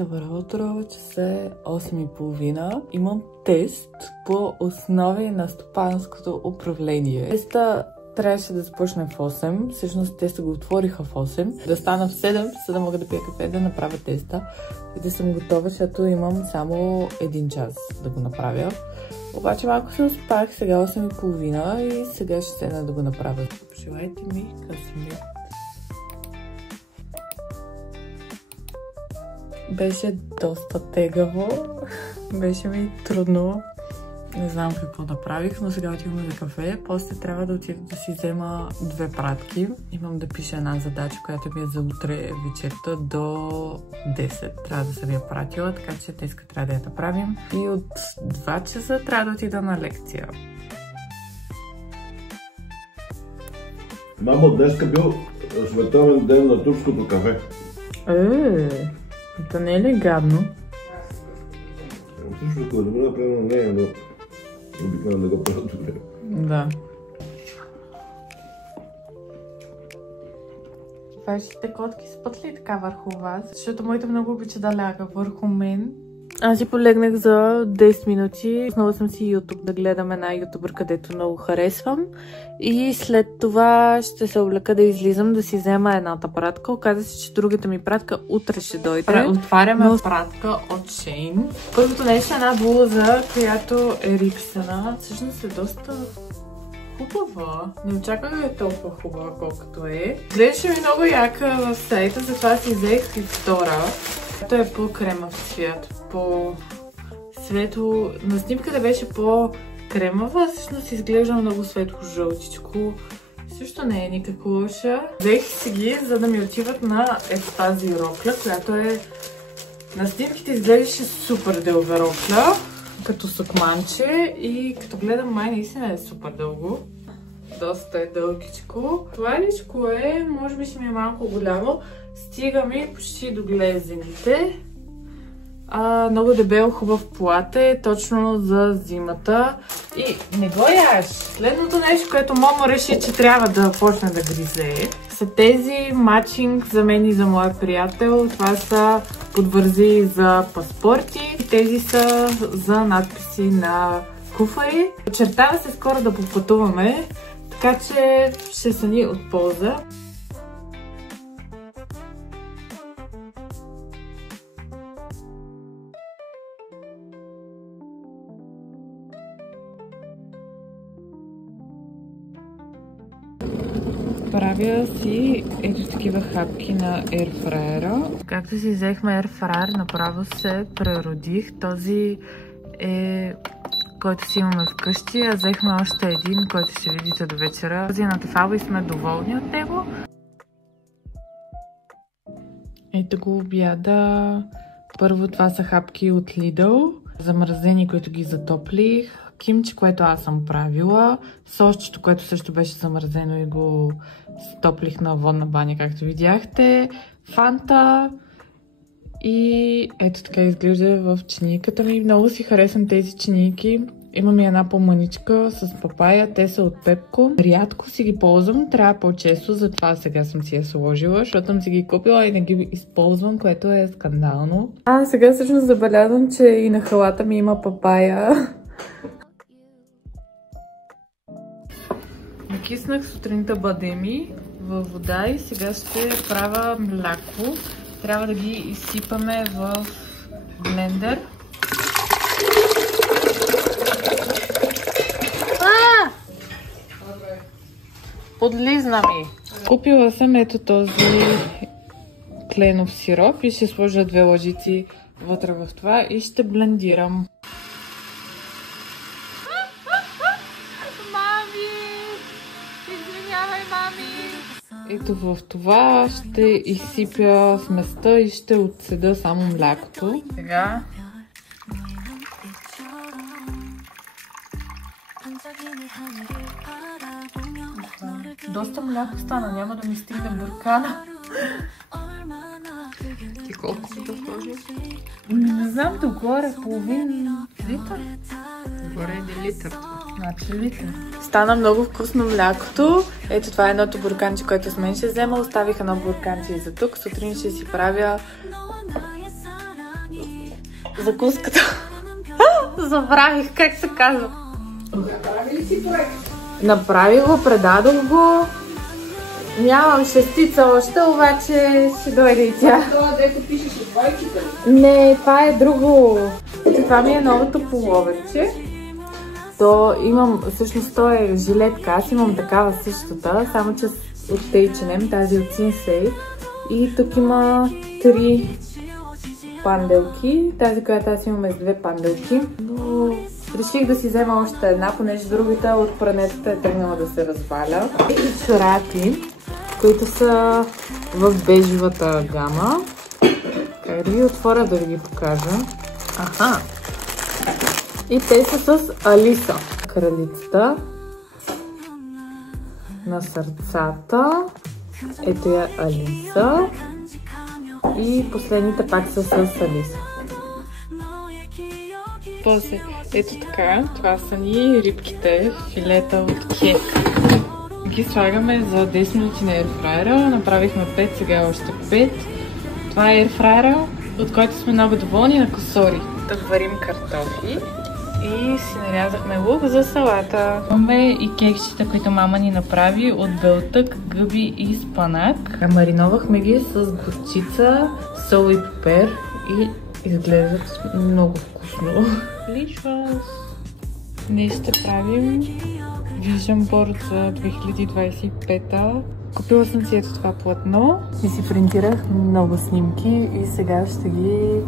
Добро утро, часа е 8:30. Имам тест по основи на стопанското управление. Теста трябваше да започне в 8, всъщност теста го отвориха в 8, да стана в 7, за да мога да пия кафе, да направя теста и да съм готова, защото имам само 1 час да го направя. Обаче малко се успах, сега 8:30 и сега ще седна да го направя. Желайте ми късмет. Беше доста тегаво, беше ми трудно, не знам какво направих, но сега отиваме за кафе. После трябва да отида да си взема 2 пратки. Имам да пиша една задача, която ми е за утре вечерта до 10. Трябва да съм я пратила, така че днес трябва да я направим. И от 2 часа трябва да отида на лекция. Мамо, днеска бил световен ден на турското кафе. Това не е ли гадно? Също ако е добре направено не е, но обикновено да го правя добре. Да. Вашите котки спят ли така върху вас? Защото моите много обича да ляга върху мен. Аз си полегнах за 10 минути. Отново съм си YouTube да гледам една ютубър, където много харесвам. И след това ще се облека да излизам, да си взема едната пратка. Оказа се, че другата ми пратка утре ще дойде. Отваряме пратка от Shein. Първото нещо е една блуза, която е рипсана. Всъщност е доста хубава. Не очаквах да е толкова хубава, колкото е. Гледаше ми много яка в сайта, затова си взех и втора. Ето е по-кремав цвят, по-светло. На снимката беше по-кремава, всъщност изглежда много светло-жълтичко. Също не е никак лоша. Взех си ги, за да ми отиват на тази рокля, която е... На снимките изглеждаше супер дълга рокля, като сукманче и като гледам май наистина е супер дълго. Доста е дългичко. Това личко е, може би ще ми е малко голямо. Стига ми почти до глезените. Много дебел, хубав плат е, точно за зимата. И не го яш! Следното нещо, което Момо реши, че трябва да почне да гризе, са тези матчинг за мен и за моя приятел. Това са подвързи за паспорти. Тези са за надписи на куфари. Очертава се скоро да попътуваме, така че ще са ни от полза. Правя си ето такива хапки на ерфрайера. Както си взехме ерфрайер, направо се преродих. Този е който си имаме вкъщи, а взехме още един, който ще видите до вечера. Този е на Тефало и сме доволни от него. Ето го обяда. Първо това са хапки от Lidl, замразени, които ги затоплих. Кимчи, което аз съм правила. Сосчето, което също беше замразено и го стоплих на водна баня, както видяхте. Фанта. И ето така изглежда в чинийката ми. Много си харесвам тези чинийки. Имам и една по-мъничка с папая. Те са от Пепко. Рядко си ги ползвам, трябва по-често, затова сега съм си я сложила, защото съм си ги купила и не ги използвам, което е скандално. Сега всъщност забелязвам, че и на халата ми има папая. Накиснах сутринта бадеми във вода и сега ще правя мляко. Трябва да ги изсипаме в блендер. Подлизна ми! Купила съм ето този кленов сироп и ще сложа 2 лъжици вътре в това и ще блендирам. Ето в това ще изсипя сместа и ще отседа само млякото. Сега доста мляко стана, няма да ми стигне буркана. Ти колко си да сложиш? Не знам, догоре половин литър. Горе е литър. Значи литър. Стана много вкусно млякото. Ето това е едното бурканче, което с мен ще взема. Оставих едно бурканче и за тук. Сутрин ще си правя закуската. Забравих как се казва. Направи ли си проект? Направих го, предадох го. Нямам шестица още, обаче ще дойде и тя. Това, дето пишеш от двойките ли? Не, това е друго. Това ми е новото пуловерче. То имам, всъщност то е жилетка, аз имам такава същата, само че от H&M, тази от Sensei. И тук има 3 панделки, тази, която аз имам е с 2 панделки. Но реших да си взема още една, понеже другата от пранетата е тръгнала да се разваля. И чорапи, които са в бежевата гама. Как да ги отворя да ви ги покажа? Аха! И те са с Алиса. Кралицата на сърцата. Ето я Алиса. И последните пак са с Алиса. После, ето така, това са ни рибките, филета от кек. Ги слагаме за 10 минути на ерфрайера. Направихме 5, сега още 5. Това е ерфрайера, от който сме много доволни на косори. Тук варим картофи и си нарязахме лук за салата. Имаме и кекчета, които мама ни направи от белтък, гъби и спанак. Мариновахме ги с горчица, сол и пипер и изглеждат много вкусно. Delicious! Днес ще правим Vision Board за 2025-та. Купила съм си ето това платно и си принтирах много снимки и сега ще ги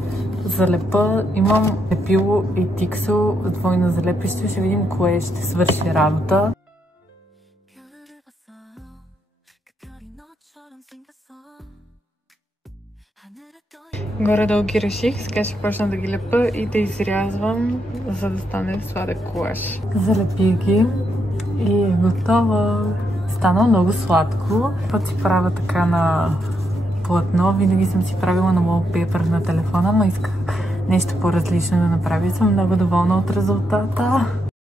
залепа. Имам лепило и тиксо, двойно залепище. Ще видим кое ще свърши работа. Горе-долу ги реших, сега ще почна да ги лепа и да изрязвам, за да стане сладък колаж. Залепих ги и е готово. Стана много сладко. Път си правя така на платно. Винаги съм си правила на wallpaper на телефона, но исках нещо по-различно да направя. Съм много доволна от резултата.